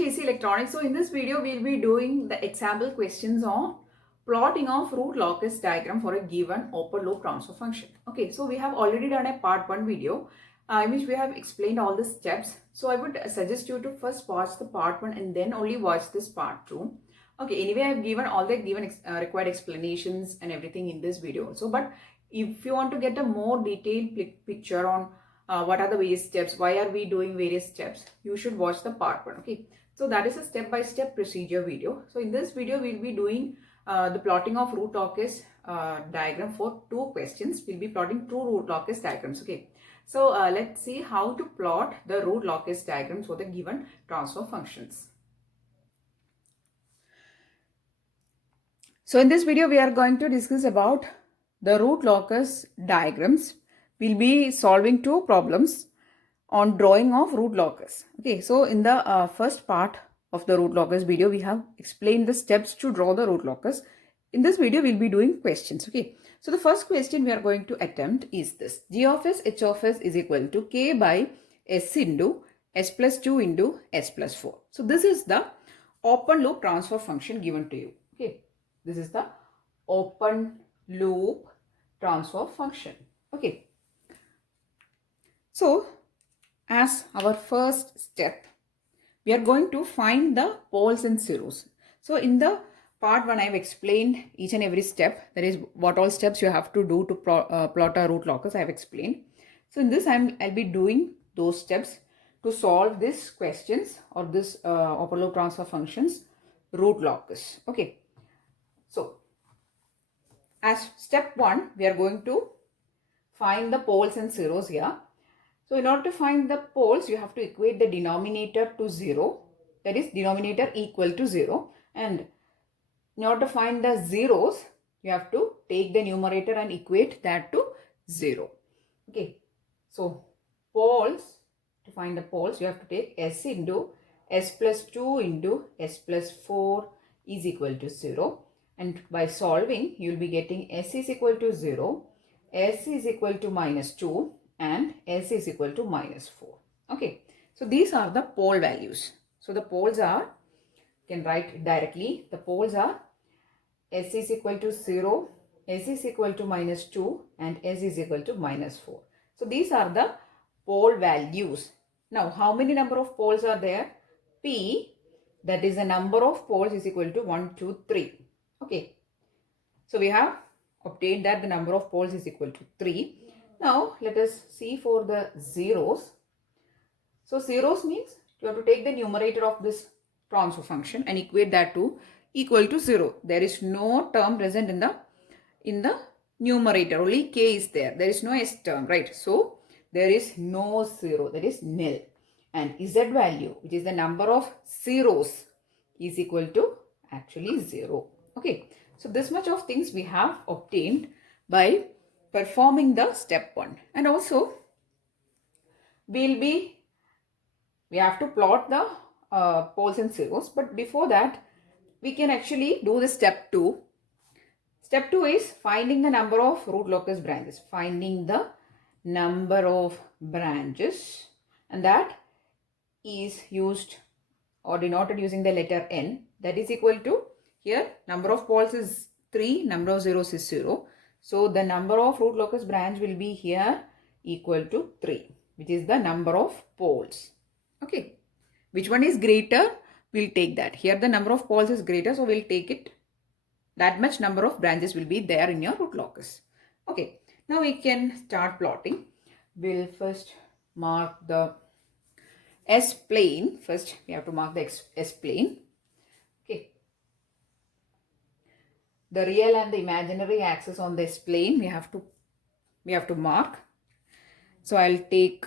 to JC Electronics. So in this video, we'll be doing the example questions on plotting of root locus diagram for a given open loop transfer function. Okay, so we have already done a part 1 video in which we have explained all the steps. So I would suggest you to first watch the part 1 and then only watch this part 2. Okay, anyway, I've given all the required explanations and everything in this video also. But if you want to get a more detailed picture on what are the various steps, why are we doing various steps, you should watch the part 1. Okay, so that is a step-by-step procedure video. So in this video, we'll be doing the plotting of root locus diagram for 2 questions. We'll be plotting 2 root locus diagrams. Okay, so let's see how to plot the root locus diagrams for the given transfer functions. So in this video, we are going to discuss about the root locus diagrams. We'll be solving 2 problems on drawing of root locus. Okay, so in the first part of the root locus video, we have explained the steps to draw the root locus. In this video, we'll be doing questions. Okay, so the first question we are going to attempt is this: g of s h of s is equal to k by s into s plus 2 into s plus 4. So this is the open loop transfer function given to you. Okay, this is the open loop transfer function. Okay, so as our first step, we are going to find the poles and zeros. So in the part 1, I have explained each and every step. That is what all steps you have to do to plot a root locus. I have explained. So in this, I'll be doing those steps to solve these questions or this open loop transfer functions root locus. Okay. So as step 1, we are going to find the poles and zeros here. So in order to find the poles, you have to equate the denominator to 0. That is denominator equal to 0. And in order to find the zeros, you have to take the numerator and equate that to 0. Okay. So poles, to find the poles, you have to take s into s plus 2 into s plus 4 is equal to 0. And by solving, you will be getting s is equal to 0, s is equal to minus 2, and s is equal to minus 4. Okay, so these are the pole values. So the poles are, you can write directly, the poles are s is equal to 0, s is equal to minus 2, and s is equal to minus 4. So these are the pole values. Now, how many number of poles are there? P, that is the number of poles, is equal to 1, 2, 3. Okay, so we have obtained that the number of poles is equal to 3. Now, let us see for the zeros. So, zeros means you have to take the numerator of this transfer function and equate that to equal to 0. There is no term present in the numerator. Only k is there. There is no s term, right? So, there is no 0. That is nil. And z value, which is the number of zeros, is equal to actually 0. Okay. So, this much of things we have obtained by performing the step 1. And also we have to plot the poles and zeros, but before that we can actually do the step 2. Step 2 is finding the number of root locus branches. Finding the number of branches, and that is used or denoted using the letter n. That is equal to, here number of poles is 3, number of zeros is 0. So the number of root locus branch will be here equal to 3, which is the number of poles. Okay. Which one is greater? We'll take that. Here the number of poles is greater, so we'll take it. That much number of branches will be there in your root locus. Okay. Now we can start plotting. We'll first mark the S plane. First we have to mark the S plane. Okay. The real and the imaginary axis on this plane we have to mark. So I'll take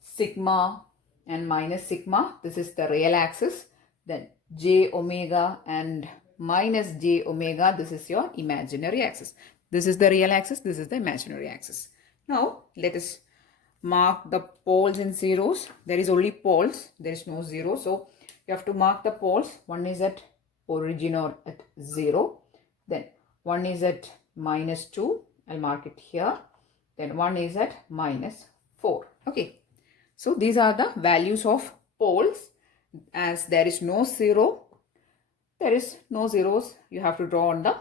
sigma and minus sigma. This is the real axis. Then j omega and minus j omega. This is your imaginary axis. This is the real axis. This is the imaginary axis. Now let us mark the poles and zeros. There is only poles. There is no zero. So you have to mark the poles. One is at origin or at 0. Then one is at minus 2. I'll mark it here. Then one is at minus 4. Okay. So these are the values of poles. As there is no zero, there is no zeros, you have to draw on the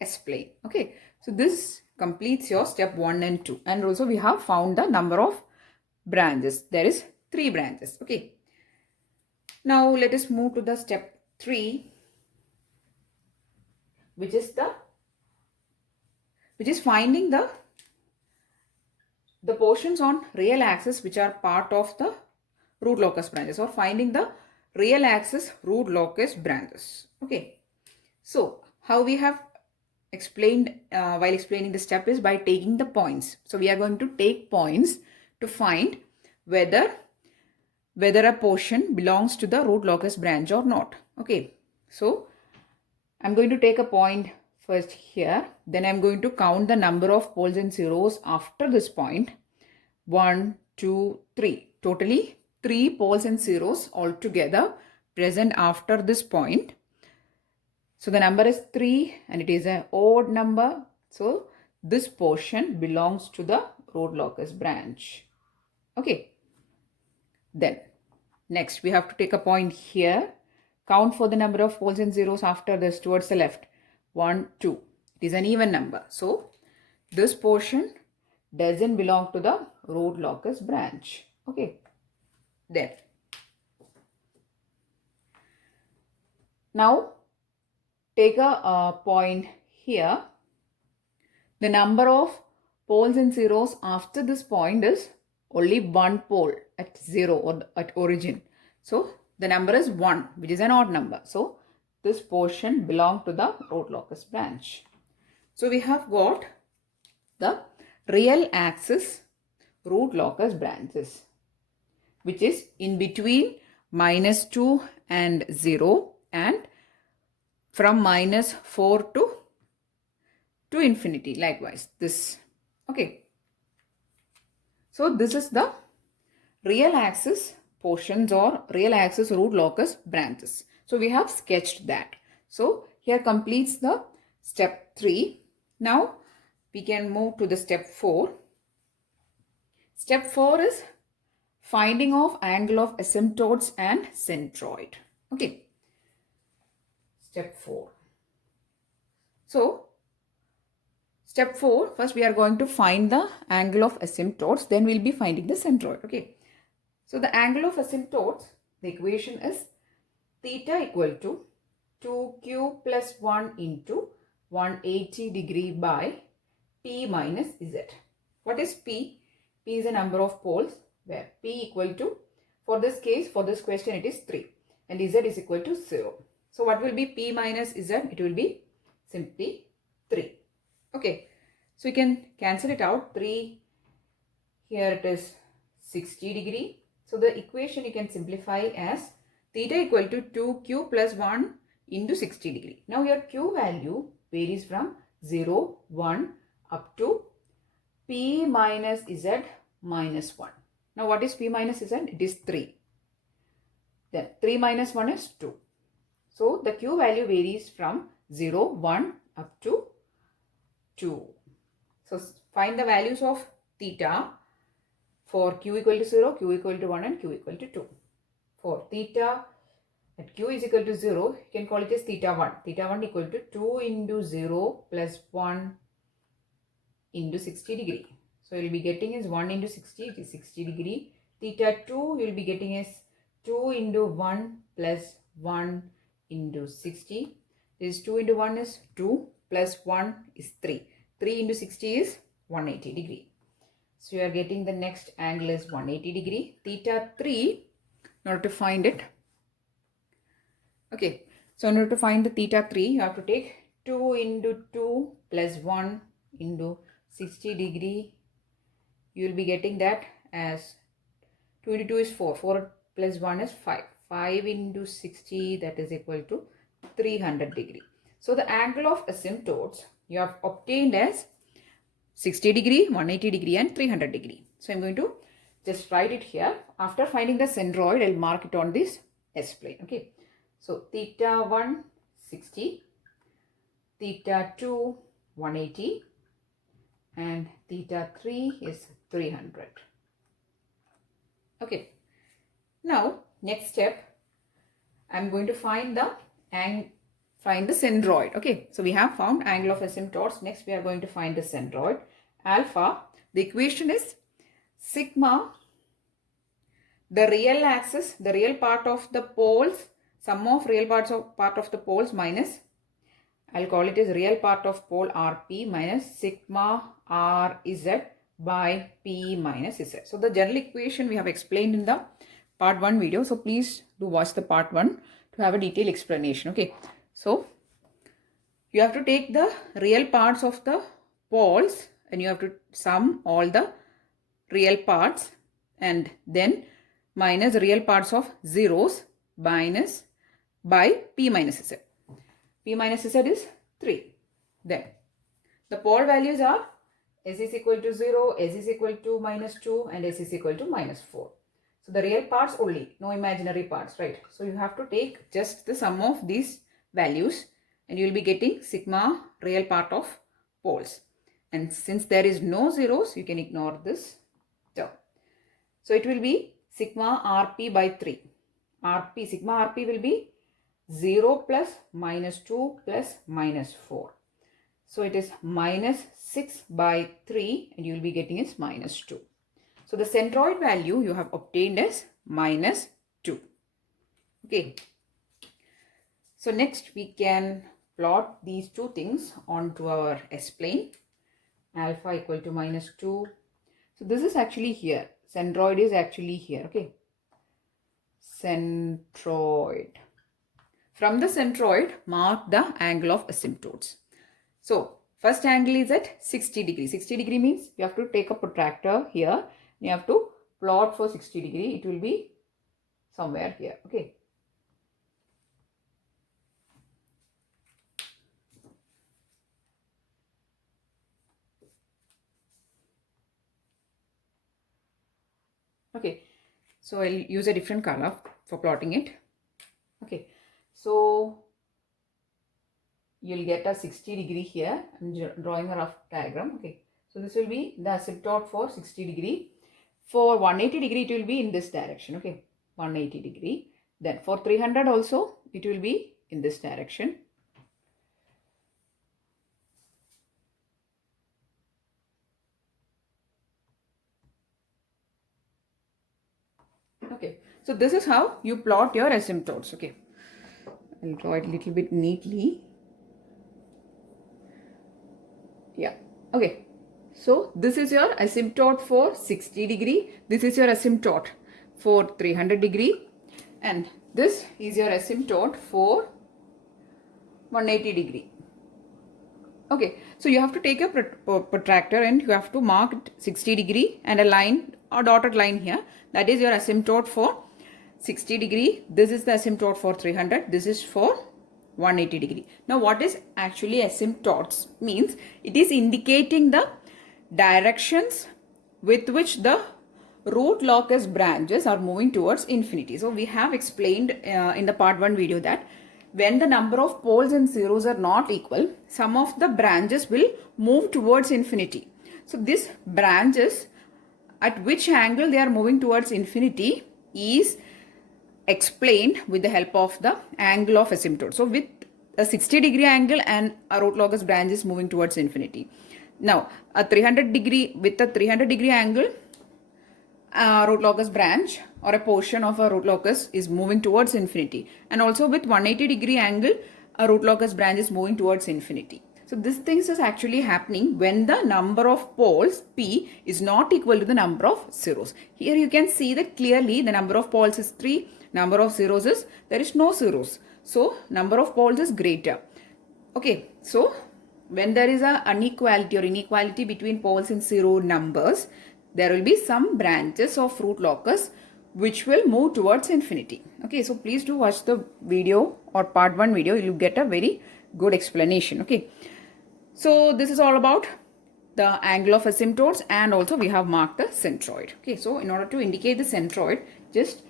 S-plane. Okay, so this completes your step 1 and 2. And also we have found the number of branches. There is 3 branches. Okay, now let us move to the step 3, which is finding the portions on real axis which are part of the root locus branches, or finding the real axis root locus branches. Okay, so how we have explained while explaining the step is by taking the points. So we are going to take points to find whether a portion belongs to the root locus branch or not. Okay, so I'm going to take a point first here, then I'm going to count the number of poles and zeros after this point. 1, 2, 3. Totally 3 poles and zeros altogether present after this point. So the number is 3 and it is an odd number. So this portion belongs to the root locus branch. Okay. Then next we have to take a point here. Count for the number of poles and zeros after this towards the left. 1, 2. It is an even number. So this portion doesn't belong to the root locus branch. Okay. Then now take a point here. The number of poles and zeros after this point is only one pole at 0 or at origin. So the number is 1, which is an odd number. So this portion belongs to the root locus branch. So we have got the real axis root locus branches, which is in between -2 and 0 and from -4 to infinity, likewise this. Okay, so this is the real axis portions or real axis root locus branches. So we have sketched that. So here completes the step 3. Now we can move to the step 4. Step 4 is finding of angle of asymptotes and centroid. Okay, step 4. So step 4, first we are going to find the angle of asymptotes, then we'll be finding the centroid. Okay, so the angle of asymptotes, the equation is theta equal to 2q plus 1 into 180 degree by p minus z. What is p? P is a number of poles, where p equal to, for this case, for this question it is 3 and z is equal to 0. So what will be p minus z? It will be simply 3. Okay, so you can cancel it out. 3 here it is 60 degree. So the equation you can simplify as theta equal to 2q plus 1 into 60 degree. Now your q value varies from 0, 1 up to p minus z minus 1. Now what is p minus z? It is 3. Then 3 minus 1 is 2. So the q value varies from 0, 1 up to 2. So find the values of theta for q equal to 0, q equal to 1 and q equal to 2. For theta at q is equal to 0, you can call it as theta 1. Theta 1 equal to 2 into 0 plus 1 into 60 degree. So you will be getting is 1 into 60, it is 60 degree. Theta 2 you will be getting is 2 into 1 plus 1 into 60. This 2 into 1 is 2 plus 1 is 3. 3 into 60 is 180 degree. So you are getting the next angle is 180 degree. Theta 3, in order to find it. Okay, so in order to find the theta 3, you have to take 2 into 2 plus 1 into 60 degree. You will be getting that as 2 into 2 is 4. 4 plus 1 is 5. 5 into 60, that is equal to 300 degree. So the angle of asymptotes you have obtained as 60 degree, 180 degree and 300 degree. So I'm going to just write it here. After finding the centroid, I'll mark it on this S plane. Okay. So theta 1, 60, theta 2, 180 and theta 3 is 300. Okay. Now next step, I'm going to find the centroid. Okay, so we have found angle of asymptotes. Next, we are going to find the centroid. Alpha, the equation is sigma, the real axis, the real part of the poles, sum of real part of the poles minus, I'll call it as real part of pole RP minus sigma RZ by P minus Z. So the general equation we have explained in the part 1 video. So please do watch the part 1 to have a detailed explanation. Okay. So you have to take the real parts of the poles and you have to sum all the real parts and then minus real parts of zeros minus by P minus Z. P minus Z is 3. Then the pole values are S is equal to 0, S is equal to minus 2 and S is equal to minus 4. So the real parts only, no imaginary parts, right? So you have to take just the sum of these values and you will be getting sigma real part of poles. And since there is no zeros, you can ignore this term. So it will be sigma RP by 3. Sigma RP will be 0 plus minus 2 plus minus 4. So it is minus 6 by 3 and you will be getting is minus 2. So the centroid value you have obtained is minus 2. Okay. So next we can plot these two things onto our S-plane. Alpha equal to minus 2. So this is actually here. Centroid is actually here. Okay. Centroid. From the centroid, mark the angle of asymptotes. So, first angle is at 60 degree. 60 degree means you have to take a protractor here. You have to plot for 60 degree. It will be somewhere here. Okay. Okay. So, I'll use a different color for plotting it. Okay. So, you'll get a 60 degree here. I'm drawing a rough diagram. Okay. So, this will be the asymptote for 60 degree. For 180 degree, it will be in this direction. Okay. 180 degree. Then for 300 also, it will be in this direction. Okay. So, this is how you plot your asymptotes. Okay. I'll draw it a little bit neatly. Yeah. Okay. So this is your asymptote for 60 degree. This is your asymptote for 300 degree. And this is your asymptote for 180 degree. Okay. So you have to take a protractor and you have to mark 60 degree and a line or dotted line here. That is your asymptote for 60 degree. This is the asymptote for 300. This is for 180 degree. Now what is actually asymptotes means it is indicating the directions with which the root locus branches are moving towards infinity. So we have explained in the part 1 video that when the number of poles and zeros are not equal, some of the branches will move towards infinity. So these branches, at which angle they are moving towards infinity is explained with the help of the angle of asymptote. So with a 60 degree angle and a root locus branch is moving towards infinity. Now a 300 degree with a 300 degree angle, root locus branch or a portion of a root locus is moving towards infinity, and also with 180 degree angle a root locus branch is moving towards infinity. So this thing is actually happening when the number of poles P is not equal to the number of zeros. Here you can see that clearly the number of poles is 3, number of zeros is, there is no zeros. So number of poles is greater. Okay, so when there is a inequality or inequality between poles and zero numbers, there will be some branches of root locus which will move towards infinity. Okay, so please do watch the video or part 1 video. You will get a very good explanation. Okay, so this is all about the angle of asymptotes, and also we have marked the centroid. Okay, so in order to indicate the centroid, just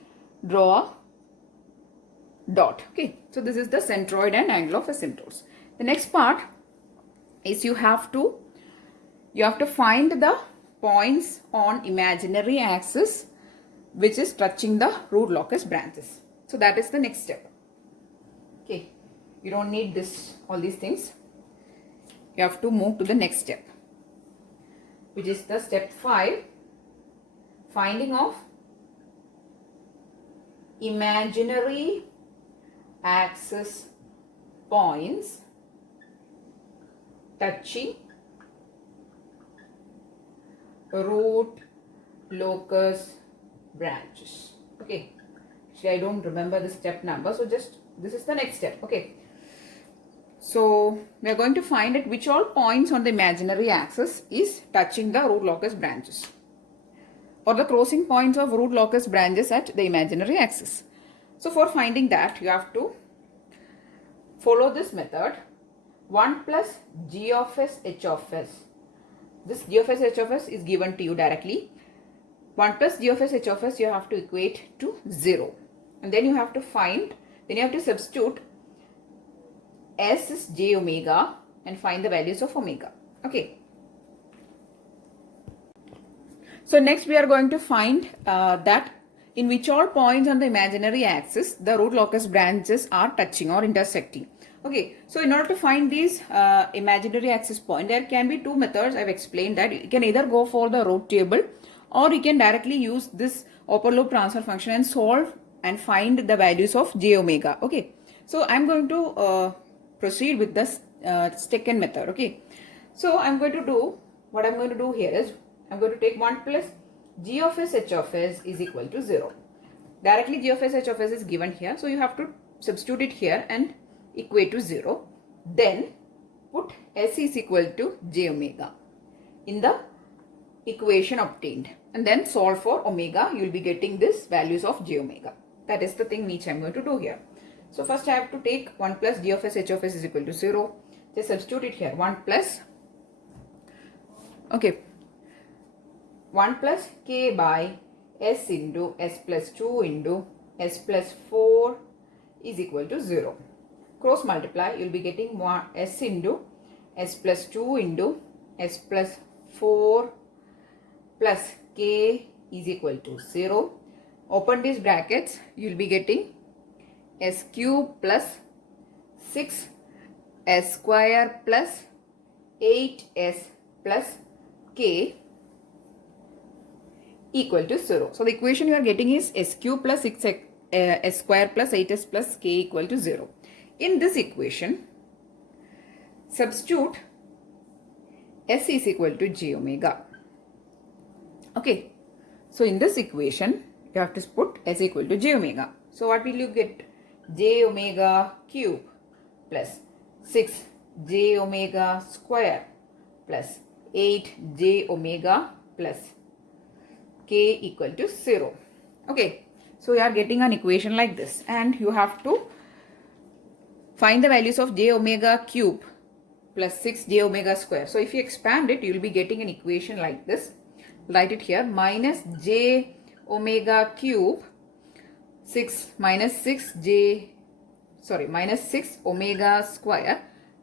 draw a dot. Okay, so this is the centroid and angle of asymptotes. The next part is you have to find the points on imaginary axis which is touching the root locus branches. So that is the next step. Okay, you don't need all these things. You have to move to the next step, which is the step 5, finding of imaginary axis points touching root locus branches. Okay, actually I don't remember the step number, so just this is the next step. Okay, so we are going to find at which all points on the imaginary axis is touching the root locus branches, or the crossing points of root locus branches at the imaginary axis. So for finding that, you have to follow this method, 1 plus g of s h of s. This g of s h of s is given to you directly. 1 plus g of s h of s you have to equate to 0. And then you have to substitute s is j omega and find the values of omega. Okay. So next we are going to find that in which all points on the imaginary axis the root locus branches are touching or intersecting. Okay, so in order to find these imaginary axis point, there can be two methods. I've explained that. You can either go for the root table, or you can directly use this open loop transfer function and solve and find the values of j omega. Okay, so I'm going to proceed with the second method. Okay, so what I'm going to do here is I'm going to take 1 plus g of s h of s is equal to 0. Directly g of s h of s is given here, so you have to substitute it here and equate to 0. Then put s is equal to j omega in the equation obtained, and then solve for omega. You will be getting this values of j omega. That is the thing which I am going to do here. So first I have to take 1 plus g of s h of s is equal to 0. Just substitute it here. 1 plus k by s into s plus 2 into s plus 4 is equal to 0. Cross multiply, you will be getting s into s plus 2 into s plus 4 plus k is equal to 0. Open these brackets, you will be getting s cube plus 6 s square plus 8s plus k equal to 0. So the equation you are getting is s cube plus 6 s square plus 8s plus k equal to 0. In this equation, substitute s is equal to j omega. Okay, so in this equation, you have to put s equal to j omega. So what will you get? J omega cube plus 6 j omega square plus 8 j omega plus k equal to 0. Okay, so you are getting an equation like this, and you have to find the values of j omega cube plus 6 j omega square. So if you expand it, you will be getting an equation like this. Write it here, minus j omega cube minus 6 omega square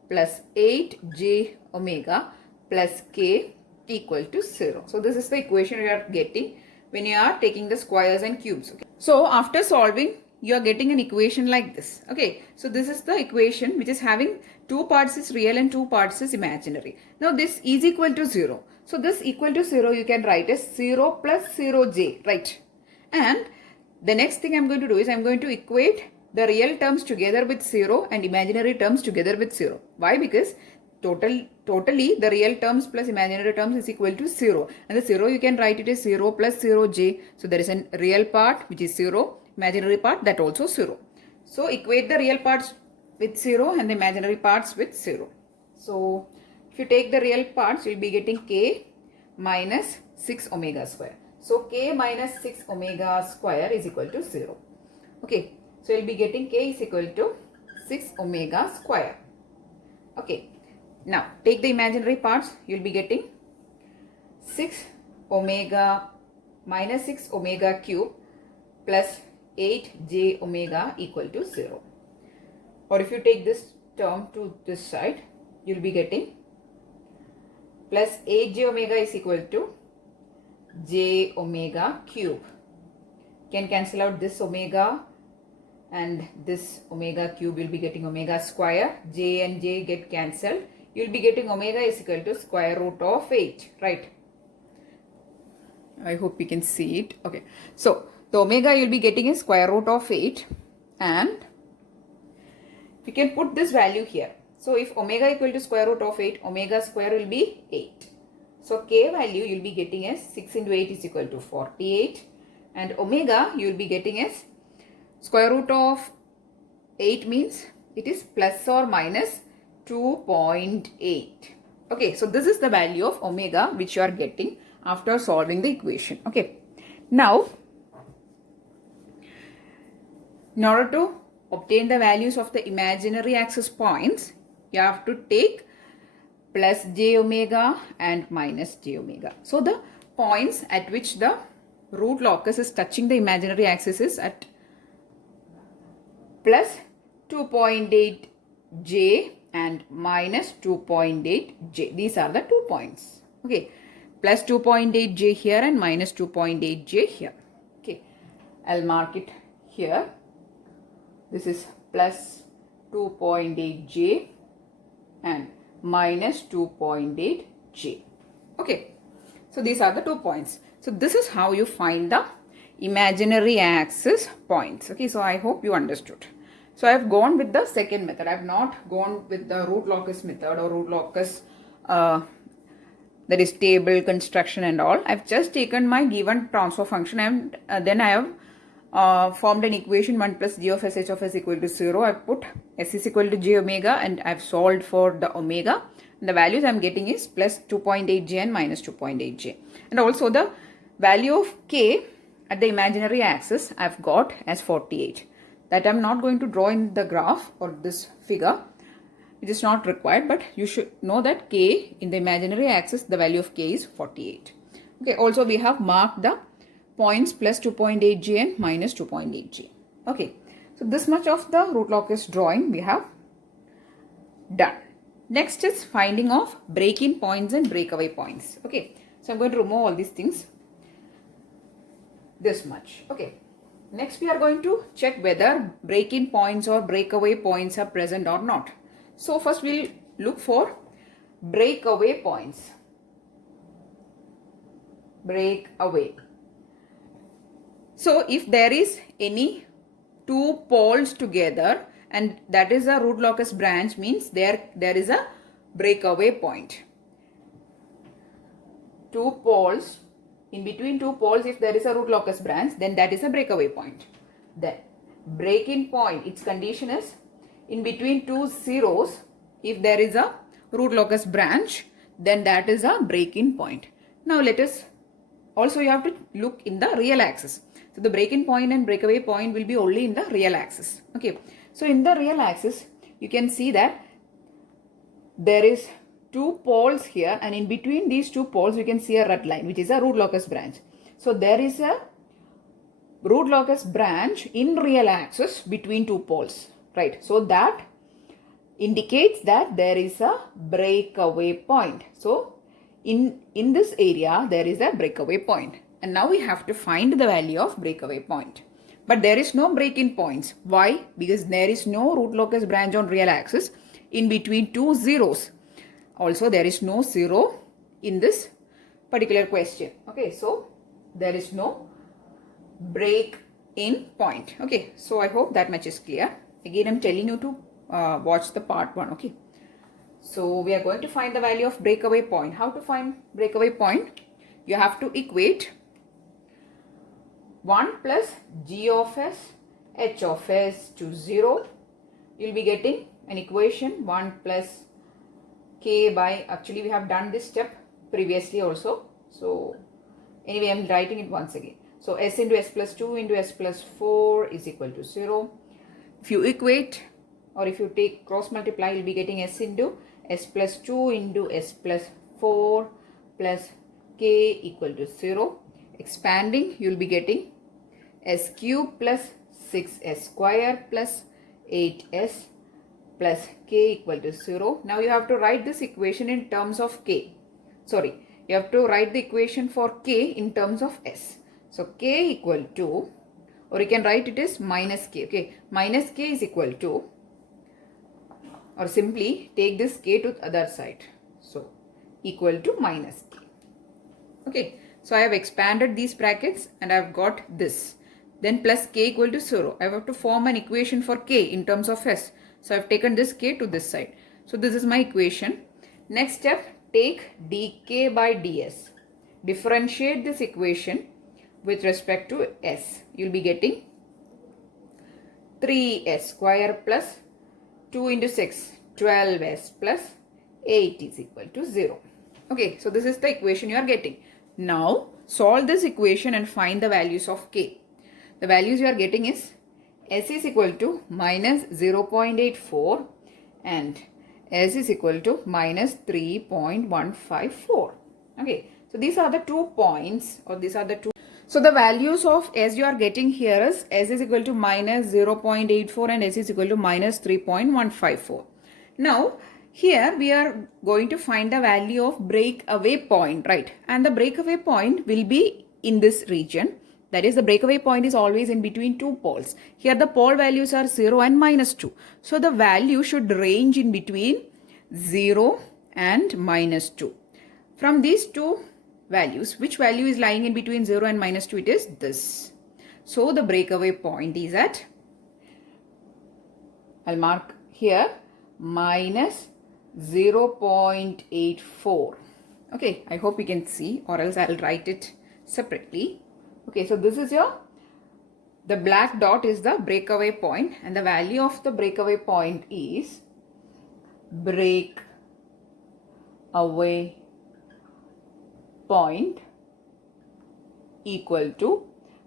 plus 8 j omega plus k equal to 0. So this is the equation you are getting when you are taking the squares and cubes. Okay. So after solving, you are getting an equation like this. Okay, so this is the equation which is having 2 parts is real and 2 parts is imaginary. Now this is equal to 0. So this equal to 0 you can write as 0 plus 0j, right? And the next thing I am going to do is I am going to equate the real terms together with 0 and imaginary terms together with 0. Why? Because totally the real terms plus imaginary terms is equal to 0. And the 0 you can write it as 0 plus 0j. So there is a real part which is 0. Imaginary part that also 0. So equate the real parts with 0 and the imaginary parts with 0. So if you take the real parts, you will be getting k minus 6 omega square. So k minus 6 omega square is equal to 0. Okay, so you will be getting k is equal to 6 omega square. Okay, now take the imaginary parts, you will be getting 6 omega minus 6 omega cube plus 8 j omega equal to 0. Or if you take this term to this side, you will be getting plus 8 j omega is equal to j omega cube can cancel out this omega, and this omega cube will be getting omega square. J and j get cancelled. You will be getting omega is equal to square root of 8, right? I hope you can see it. Okay. So, the omega you will be getting is square root of 8, and we can put this value here. So, if omega equal to square root of 8, omega square will be 8. So, k value you will be getting as 6 into 8 is equal to 48, and omega you will be getting as square root of 8 means it is plus or minus 2.8. Okay, so this is the value of omega which you are getting after solving the equation. Okay, now in order to obtain the values of the imaginary axis points, you have to take plus j omega and minus j omega. So the points at which the root locus is touching the imaginary axis is at plus 2.8 j and minus 2.8 j. These are the 2 points. Okay, plus 2.8 j here and minus 2.8 j here. Okay, I'll mark it here. This is plus 2.8 j and minus 2.8 j. Okay, so these are the 2 points. So this is how you find the imaginary axis points. Okay, so I hope you understood. So I have gone with the second method. I have not gone with the root locus method or root locus that is table construction and all. I have just taken my given transfer function, and then I have formed an equation 1 plus g of s h of s equal to 0. I have put s is equal to j omega, and I have solved for the omega. And the values I am getting is plus 2.8 j and minus 2.8 j. And also the value of k at the imaginary axis I have got as 48. That I am not going to draw in the graph or this figure. It is not required, but you should know that k in the imaginary axis, the value of k is 48. Okay, also we have marked the points plus 2.8 j and minus 2.8 j. Okay, so this much of the root locus drawing we have done. Next is finding of break-in points and breakaway points. Okay, so I'm going to remove all these things. This much. Okay. Next we are going to check whether break-in points or breakaway points are present or not. So first we'll look for breakaway points. Breakaway. So if there is any two poles together and that is a root locus branch, means there is a breakaway point. Two poles. In between two poles, if there is a root locus branch, then that is a breakaway point. Then break-in point, its condition is in between two zeros, if there is a root locus branch, then that is a break-in point. Now let us, also you have to look in the real axis. So the break-in point and breakaway point will be only in the real axis. Okay. So in the real axis, you can see that there is two poles here, and in between these two poles you can see a red line which is a root locus branch. So there is a root locus branch in real axis between two poles, right? So that indicates that there is a breakaway point. So in this area there is a breakaway point, and now we have to find the value of breakaway point. But there is no break-in points. Why? Because there is no root locus branch on real axis in between two zeros. Also, there is no zero in this particular question. Okay, so there is no break-in point. Okay, so I hope that much is clear. Again, I'm telling you to watch the part 1. Okay, so we are going to find the value of breakaway point. How to find breakaway point? You have to equate 1 plus g of s h of s to 0. You will be getting an equation 1 plus k by, actually we have done this step previously also. So anyway, I am writing it once again. So s into s plus 2 into s plus 4 is equal to 0. If you equate or if you take cross multiply, you will be getting s into s plus 2 into s plus 4 plus k equal to 0. Expanding, you will be getting s cube plus 6s square plus 8s plus k equal to 0. Now you have to write this equation in terms of k. Sorry, you have to write the equation for k in terms of s. So k equal to or you can write it as minus k. Okay, minus k is equal to, or simply take this k to the other side. So equal to minus k. Okay, so I have expanded these brackets and I have got this. Then plus k equal to 0. I have to form an equation for k in terms of s. So I have taken this k to this side. So this is my equation. Next step, take dk by ds. Differentiate this equation with respect to s. You will be getting 3s square plus 2 into 6, 12s plus 8 is equal to 0. Okay, so this is the equation you are getting. Now solve this equation and find the values of k. The values you are getting is s is equal to minus 0.84 and s is equal to minus 3.154. Okay, so these are the 2 points, or these are the two. So the values of s you are getting here is s is equal to minus 0.84 and s is equal to minus 3.154. Now here we are going to find the value of breakaway point, right? And the breakaway point will be in this region. That is, the breakaway point is always in between two poles. Here the pole values are 0 and minus 2. So the value should range in between 0 and minus 2. From these two values, which value is lying in between 0 and minus 2? It is this. So the breakaway point is at, I'll mark here, minus 0.84. Okay, I hope you can see, or else I'll write it separately. Okay, so this is the black dot is the breakaway point, and the value of the breakaway point is breakaway point equal to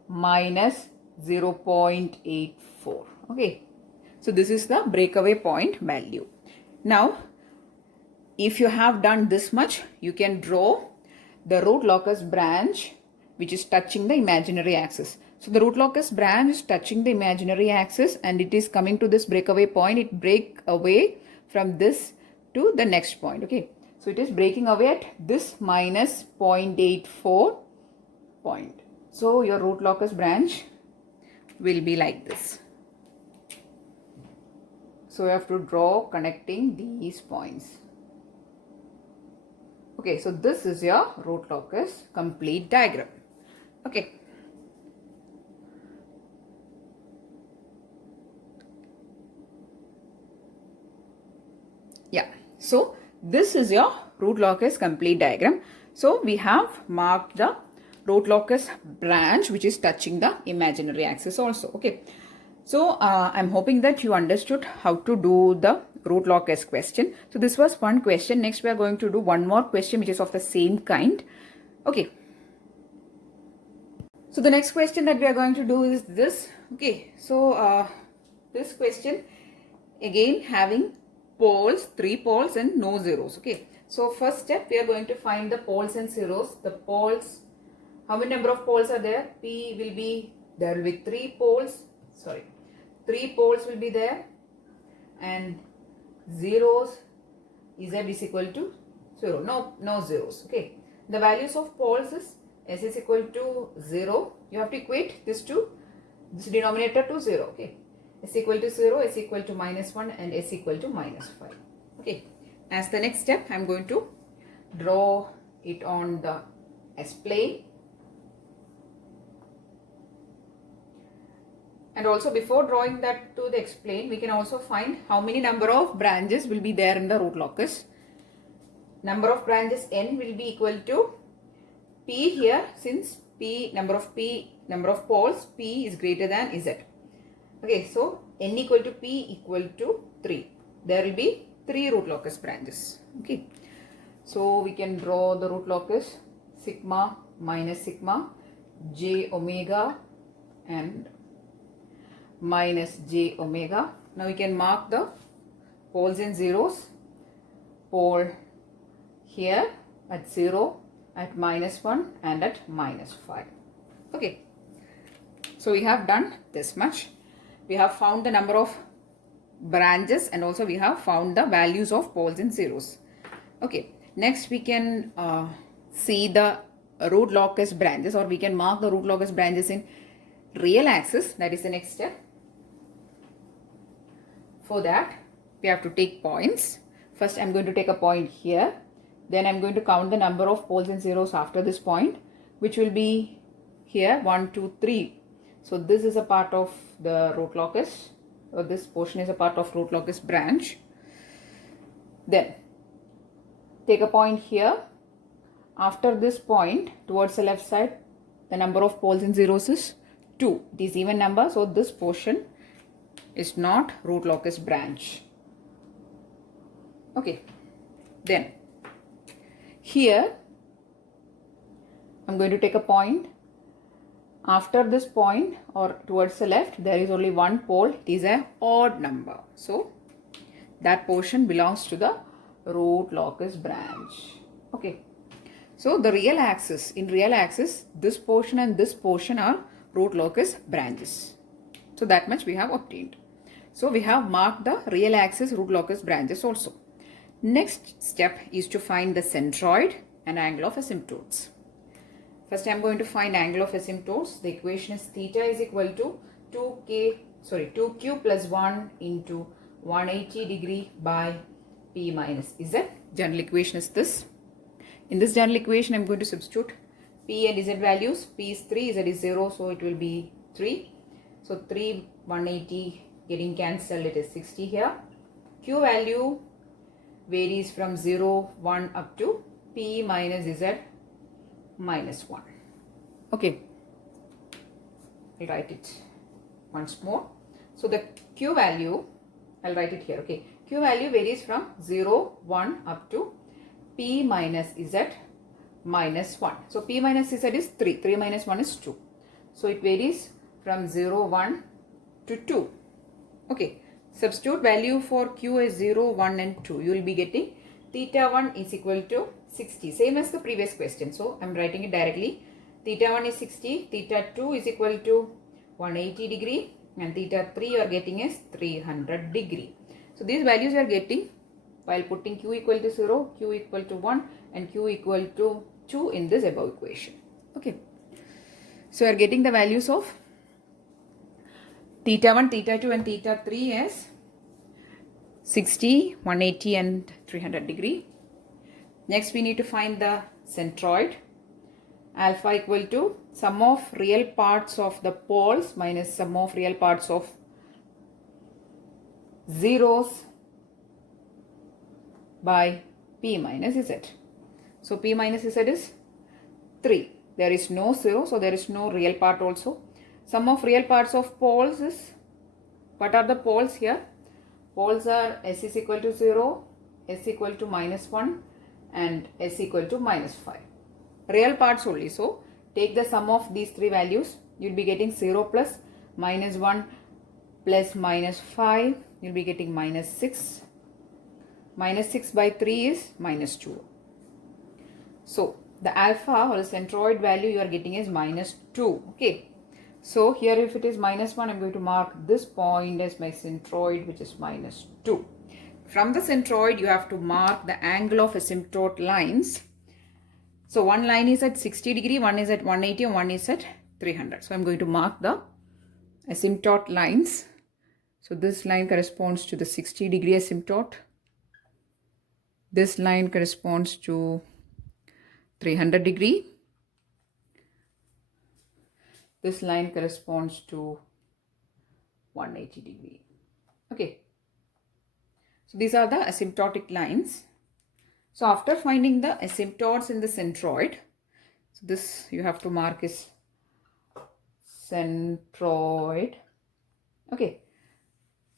minus 0.84. Okay, so this is the breakaway point value. Now, if you have done this much, you can draw the root locus branch which is touching the imaginary axis. So the root locus branch is touching the imaginary axis and it is coming to this breakaway point. It breaks away from this to the next point. Okay, so it is breaking away at this minus 0.84 point. So your root locus branch will be like this. So you have to draw connecting these points. Okay, so this is your root locus complete diagram. Okay. Yeah, so this is your root locus complete diagram. So we have marked the root locus branch which is touching the imaginary axis also. Okay, so I'm hoping that you understood how to do the root locus question. So this was one question. Next we are going to do one more question which is of the same kind. Okay, so the next question that we are going to do is this. Okay, so this question again having poles, 3 poles and no zeros. Okay, so first step we are going to find the poles and zeros. The poles, how many number of poles are there? P will be, there will be 3 poles, 3 poles will be there, and zeros, Z is equal to 0, no zeros. Okay, the values of poles is S is equal to 0. You have to equate this to this denominator to 0. Okay, S equal to 0, S equal to minus 1 and S equal to minus 5. Okay, as the next step I am going to draw it on the S plane. And also before drawing that to the X plane, we can also find how many number of branches will be there in the root locus. Number of branches n will be equal to P here, since number of poles, P is greater than Z. Okay, so n equal to P equal to 3. There will be 3 root locus branches. Okay, so we can draw the root locus sigma minus sigma, j omega and minus j omega. Now we can mark the poles and zeros. Pole here at 0, at minus 1 and at minus 5. Okay, so we have done this much. We have found the number of branches and also we have found the values of poles and zeros. Okay, next we can see the root locus branches, or we can mark the root locus branches in real axis, that is the next step. For that, we have to take points. First, I'm going to take a point here. Then I'm going to count the number of poles and zeros after this point, which will be here 1, 2, 3. So this is a part of the root locus, or this portion is a part of root locus branch. Then take a point here. After this point, towards the left side, the number of poles and zeros is 2. It is even number, so this portion is not root locus branch. Okay. Then here I'm going to take a point. After this point or towards the left, there is only one pole. It is an odd number. So that portion belongs to the root locus branch. Okay. So the real axis, in real axis, this portion and this portion are root locus branches. So that much we have obtained. So we have marked the real axis root locus branches also. Next step is to find the centroid and angle of asymptotes. First I am going to find angle of asymptotes. The equation is theta is equal to 2q plus 1 into 180 degree by p minus z. General equation is this. In this general equation I am going to substitute p and z values. P is 3, z is 0, so it will be 3. So 3, 180 getting cancelled, it is 60 here. Q value varies from 0, 1 up to p minus z minus 1. Okay, I'll write it once more. So the Q value, I'll write it here. Okay, Q value varies from 0, 1 up to p minus z minus 1. So p minus z is 3. 3 minus 1 is 2. So it varies from 0, 1 to 2. Okay, substitute value for Q is 0, 1 and 2. You will be getting theta 1 is equal to 60. Same as the previous question. So I am writing it directly. Theta 1 is 60. Theta 2 is equal to 180 degree. And theta 3 you are getting is 300 degree. So these values you are getting while putting Q equal to 0, Q equal to 1 and Q equal to 2 in this above equation. Okay. So you are getting the values of theta 1, theta 2 and theta 3 as 60, 180 and 300 degree. Next we need to find the centroid. Alpha equal to sum of real parts of the poles minus sum of real parts of zeros by p minus z. So p minus z is 3. There is no 0, so there is no real part also. Sum of real parts of poles is, what are the poles here? Poles are s is equal to 0, s equal to minus 1 and s equal to minus 5. Real parts only. So take the sum of these three values. You will be getting 0 plus minus 1 plus minus 5. You will be getting minus 6. Minus 6 by 3 is minus 2. So the alpha or the centroid value you are getting is minus 2. Okay. So here if it is minus 1, I am going to mark this point as my centroid, which is minus 2. From the centroid you have to mark the angle of asymptote lines. So one line is at 60 degree, one is at 180 and one is at 300. So I am going to mark the asymptote lines. So this line corresponds to the 60 degree asymptote. This line corresponds to 300 degree. This line corresponds to 180 degree. Okay. So these are the asymptotic lines. So after finding the asymptotes in the centroid, so this you have to mark is centroid. Okay.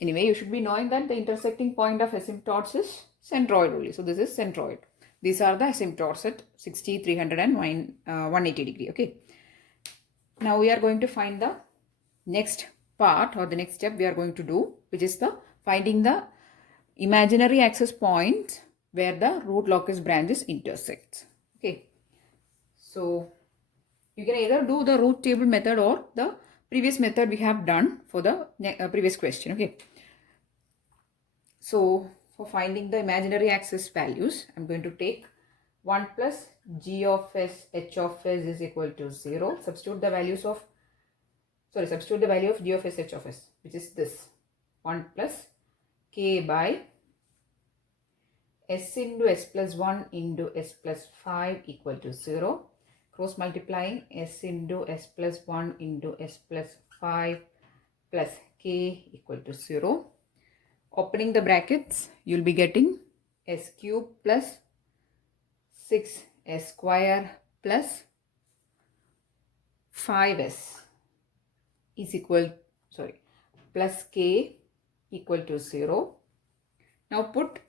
Anyway, you should be knowing that the intersecting point of asymptotes is centroid only. So this is centroid. These are the asymptotes at 60, 300 and 180 degree. Okay. Now we are going to find the next part or the next step we are going to do, which is the finding the imaginary axis points where the root locus branches intersect. Okay. So you can either do the root table method or the previous method we have done for the previous question. Okay. So for finding the imaginary axis values, I am going to take 1 plus g of s h of s is equal to 0. Substitute the values of, substitute the value of g of s h of s, which is this 1 plus k by s into s plus 1 into s plus 5 equal to 0. Cross multiplying s into s plus 1 into s plus 5 plus k equal to 0. Opening the brackets, you'll be getting s cube plus 6s square plus 5s is equal, plus k equal to 0. Now put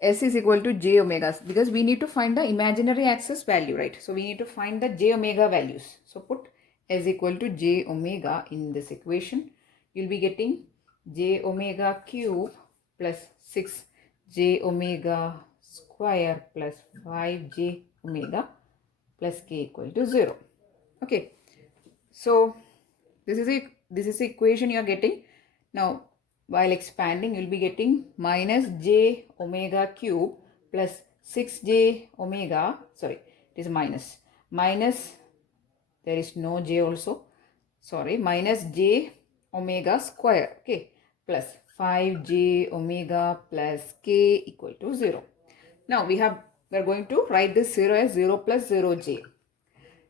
s is equal to j omega, because we need to find the imaginary axis value, right? So we need to find the j omega values. So put s equal to j omega in this equation. You'll be getting j omega cube plus 6 j omega square plus 5 j omega plus k equal to 0. Okay, so this is the equation you are getting. Now while expanding, you'll be getting minus j omega cube plus 6j omega, it is minus, there is no j also, minus j omega square, okay, plus 5j omega plus k equal to 0. Now we are going to write this 0 as 0 plus 0j.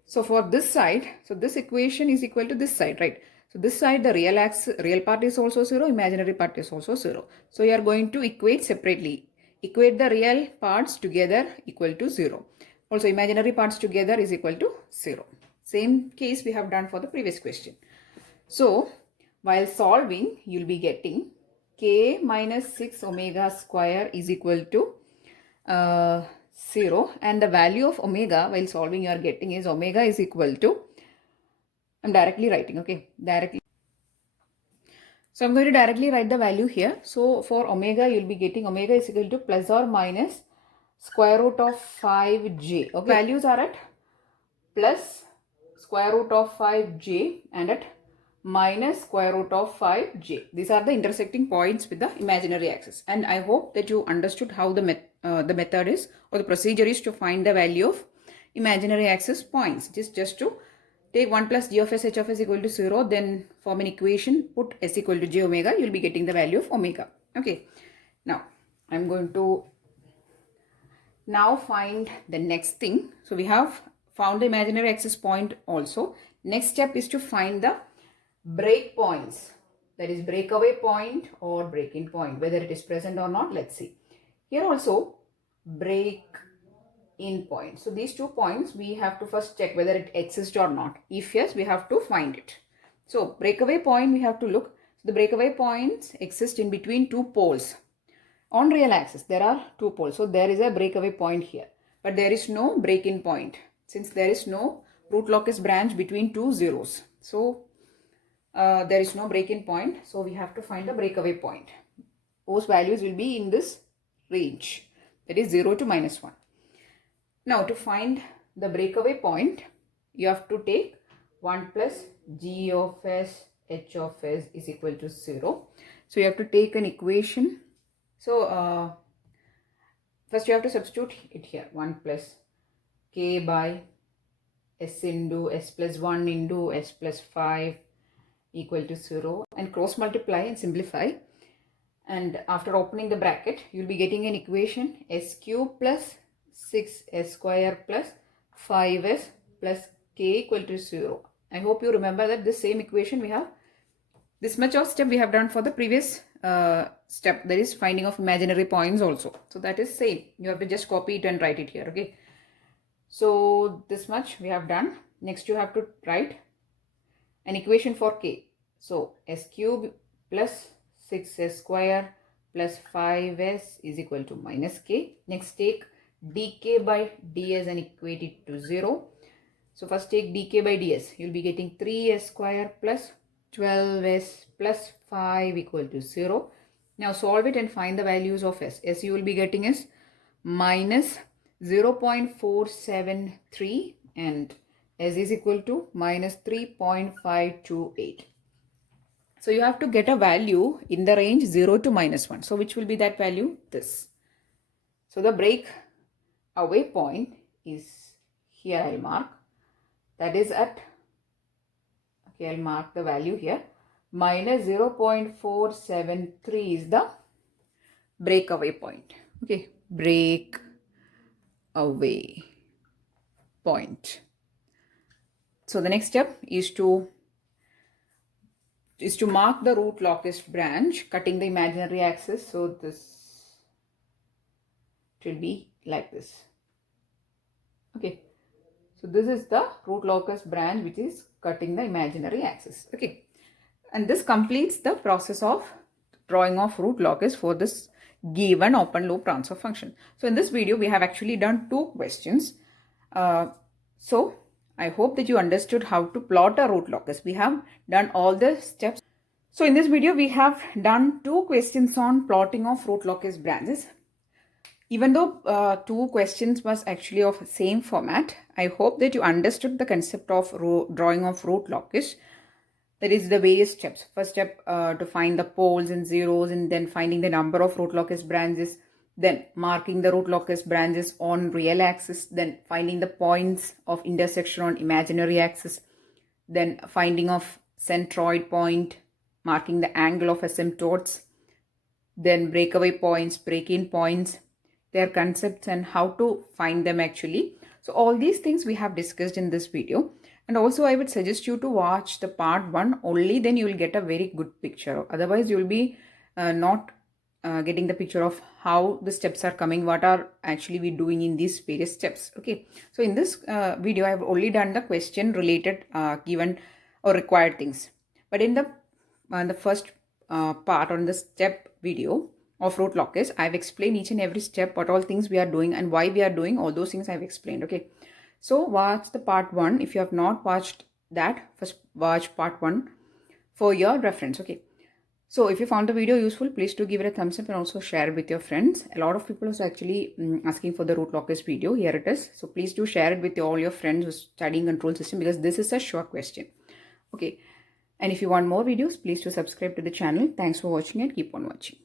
So for this side, so this equation is equal to this side, right? So this side, the real part is also 0, imaginary part is also 0. So you are going to equate separately. Equate the real parts together equal to 0. Also imaginary parts together is equal to 0. Same case we have done for the previous question. So while solving, you'll be getting k minus 6 omega square is equal to 0, and the value of omega while solving you are getting is omega is equal to, I'm directly writing, okay, directly. So I'm going to directly write the value here. So for omega, you'll be getting omega is equal to plus or minus square root of 5j. Okay, values are at plus square root of 5j and at minus square root of 5j. These are the intersecting points with the imaginary axis. And I hope that you understood how the method is, or the procedure is to find the value of imaginary axis points. Just to take 1 plus g of s h of s equal to 0, then form an equation, put s equal to j omega, you'll be getting the value of omega. Okay, now I'm going to now find the next thing. So we have found the imaginary axis point also. Next step is to find the break points, that is breakaway point or break-in point, whether it is present or not. Let's see. Here also break in point. So these 2 points we have to first check whether it exists or not. If yes, we have to find it. So breakaway point we have to look. So the breakaway points exist in between 2 poles. On real axis there are 2 poles. So there is a breakaway point here, but there is no break-in point since there is no root locus branch between 2 zeros. So there is no break-in point. So we have to find the breakaway point. Those values will be in this range, that is 0 to minus 1. Now to find the breakaway point, you have to take 1 plus g of s h of s is equal to 0. So you have to take an equation. So first you have to substitute it here. 1 plus k by s into s plus 1 into s plus 5 equal to 0, and cross multiply and simplify. And after opening the bracket, you'll be getting an equation s cube plus 6s square plus 5s plus k equal to 0. I hope you remember that this same equation we have, this much of step we have done for the previous step, that is finding of imaginary points also. So that is same. You have to just copy it and write it here. Okay. So this much we have done. Next you have to write an equation for k. So s cube plus 6s square plus 5s is equal to minus k. Next take dk by ds and equate it to 0. So first take dk by ds. You'll be getting 3s square plus 12s plus 5 equal to 0. Now solve it and find the values of s. S you will be getting is minus 0.473 and s is equal to minus 3.528. So you have to get a value in the range 0 to minus 1. So which will be that value? This. So the break away point is here, I'll mark. That is at, Okay, I'll mark the value here. Minus 0.473 is the breakaway point. Okay, breakaway point. So the next step is to mark the root locus branch, cutting the imaginary axis. So this will be like this. Okay, so this is the root locus branch which is cutting the imaginary axis. Okay, and this completes the process of drawing of root locus for this given open loop transfer function. So in this video we have actually done two questions. So I hope that you understood how to plot a root locus. We have done all the steps. So in this video we have done two questions on plotting of root locus branches. Even though two questions was actually of same format, I hope that you understood the concept of drawing of root locus. That is the various steps. First step to find the poles and zeros, and then finding the number of root locus branches, then marking the root locus branches on real axis, then finding the points of intersection on imaginary axis, then finding of centroid point, marking the angle of asymptotes, then breakaway points, break-in points, their concepts and how to find them actually. So all these things we have discussed in this video. And also I would suggest you to watch the part 1 only, then you will get a very good picture. Otherwise you will be not getting the picture of how the steps are coming, what are actually we doing in these various steps. Okay, so in this video I have only done the question related given or required things. But in the first part on the step video of root locus, I've explained each and every step, what all things we are doing and why we are doing all those things I've explained. Okay, so watch the part 1. If you have not watched that, first watch part 1 for your reference. Okay, so if you found the video useful, please do give it a thumbs up and also share it with your friends. A lot of people are actually asking for the root locus video. Here it is. So please do share it with all your friends who are studying control system, because this is a short question. Okay, and if you want more videos, please do subscribe to the channel. Thanks for watching and keep on watching.